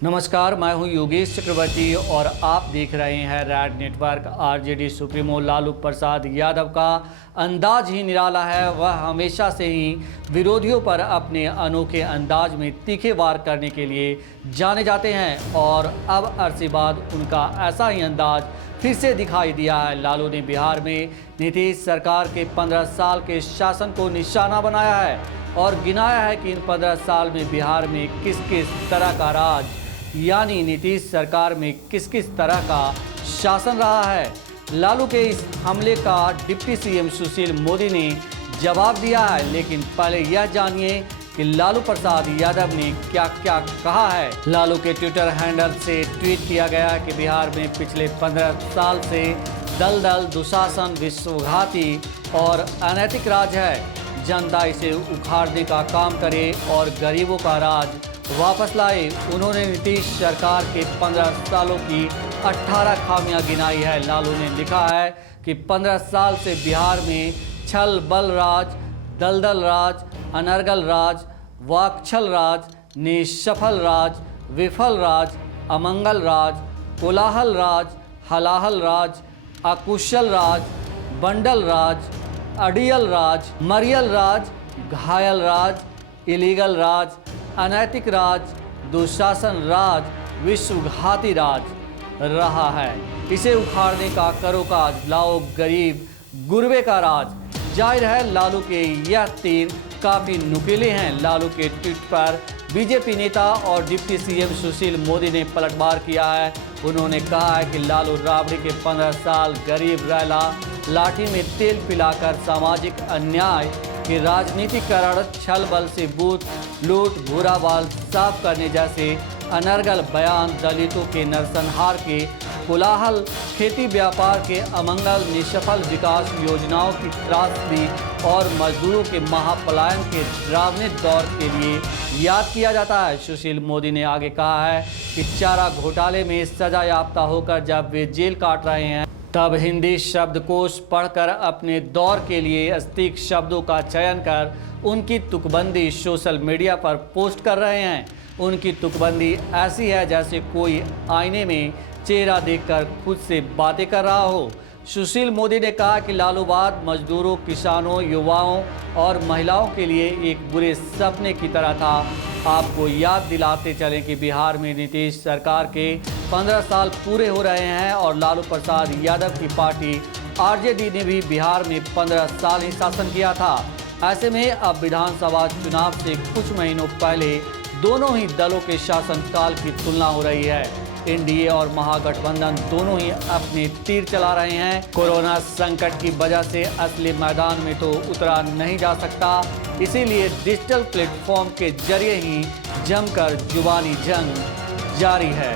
नमस्कार, मैं हूं योगेश चक्रवर्ती और आप देख रहे हैं Red Network. RJD supremo Lalu Prasad Yadav का अंदाज ही निराला है। वह हमेशा से ही विरोधियों पर अपने अनोखे अंदाज में तीखे वार करने के लिए जाने जाते हैं और अब अरसे बाद उनका ऐसा ही अंदाज फिर से दिखाई दिया है। लालू ने बिहार में नीतीश सरकार के 15 साल के शासन को निशाना बनाया है और गिनाया है कि इन 15 साल में बिहार में किस किस तरह का राज यानी नीतीश सरकार में किस किस तरह का शासन रहा है। लालू के इस हमले का डिप्टी सीएम सुशील मोदी ने जवाब दिया है, लेकिन पहले यह जानिए कि लालू प्रसाद यादव ने क्या क्या कहा है। लालू के ट्विटर हैंडल से ट्वीट किया गया कि बिहार में पिछले 15 साल से दलदल, दुशासन, विश्वघाती और अनैतिक राज है। जनता इसे उखाड़ने का काम करे और गरीबों का राज वापस लाए। उन्होंने नीतीश सरकार के 15 सालों की 18 खामियां गिनाई है। लालू ने लिखा है कि 15 साल से बिहार में छल बल राज, दलदल राज, अनर्गल राज, वाकछल राज, निसफल राज, विफल राज, अमंगल राज, कोलाहल राज, हलाहल राज, अकुशल राज, बंडल राज, अडियल राज, मरियल राज, घायल राज, इलीगल राज, अनैतिक राज, दुशासन राज, विश्वघाती राज रहा है। इसे उखाड़ने का करो काज, लाओ गरीब गुरबे का राज। जाहिर है लालू के यह तीर काफ़ी नुकीले हैं। लालू के ट्वीट पर बीजेपी नेता और डिप्टी सीएम सुशील मोदी ने पलटवार किया है। उन्होंने कहा है कि लालू राबड़ी के 15 साल गरीब रैला लाठी में तेल पिलाकर सामाजिक अन्याय के राजनीतिकरण, छल बल से बूथ लूट, भूरा बाल साफ करने जैसे अनर्गल बयान, दलितों के नरसंहार के कोलाहल, खेती व्यापार के अमंगल, निसफल विकास योजनाओं की त्रासदी और मजदूरों के महापलायन के डरावने दौर के लिए याद किया जाता है। सुशील मोदी ने आगे कहा है कि चारा घोटाले में सजा याफ्ता होकर जब वे जेल काट रहे हैं तब हिंदी शब्दकोश पढ़कर अपने दौर के लिए अस्तिक शब्दों का चयन कर उनकी तुकबंदी सोशल मीडिया पर पोस्ट कर रहे हैं। उनकी तुकबंदी ऐसी है जैसे कोई आईने में चेहरा देखकर खुद से बातें कर रहा हो। सुशील मोदी ने कहा कि लालूवाद मजदूरों, किसानों, युवाओं और महिलाओं के लिए एक बुरे सपने की तरह था। आपको याद दिलाते चलें कि बिहार में नीतीश सरकार के 15 साल पूरे हो रहे हैं और लालू प्रसाद यादव की पार्टी आरजेडी ने भी बिहार में 15 साल ही शासन किया था। ऐसे में अब विधानसभा चुनाव से कुछ महीनों पहले दोनों ही दलों के शासनकाल की तुलना हो रही है। एनडीए और महागठबंधन दोनों ही अपने तीर चला रहे हैं। कोरोना संकट की वजह से असली मैदान में तो उतरा नहीं जा सकता, इसीलिए डिजिटल प्लेटफॉर्म के जरिए ही जमकर जुबानी जंग जारी है।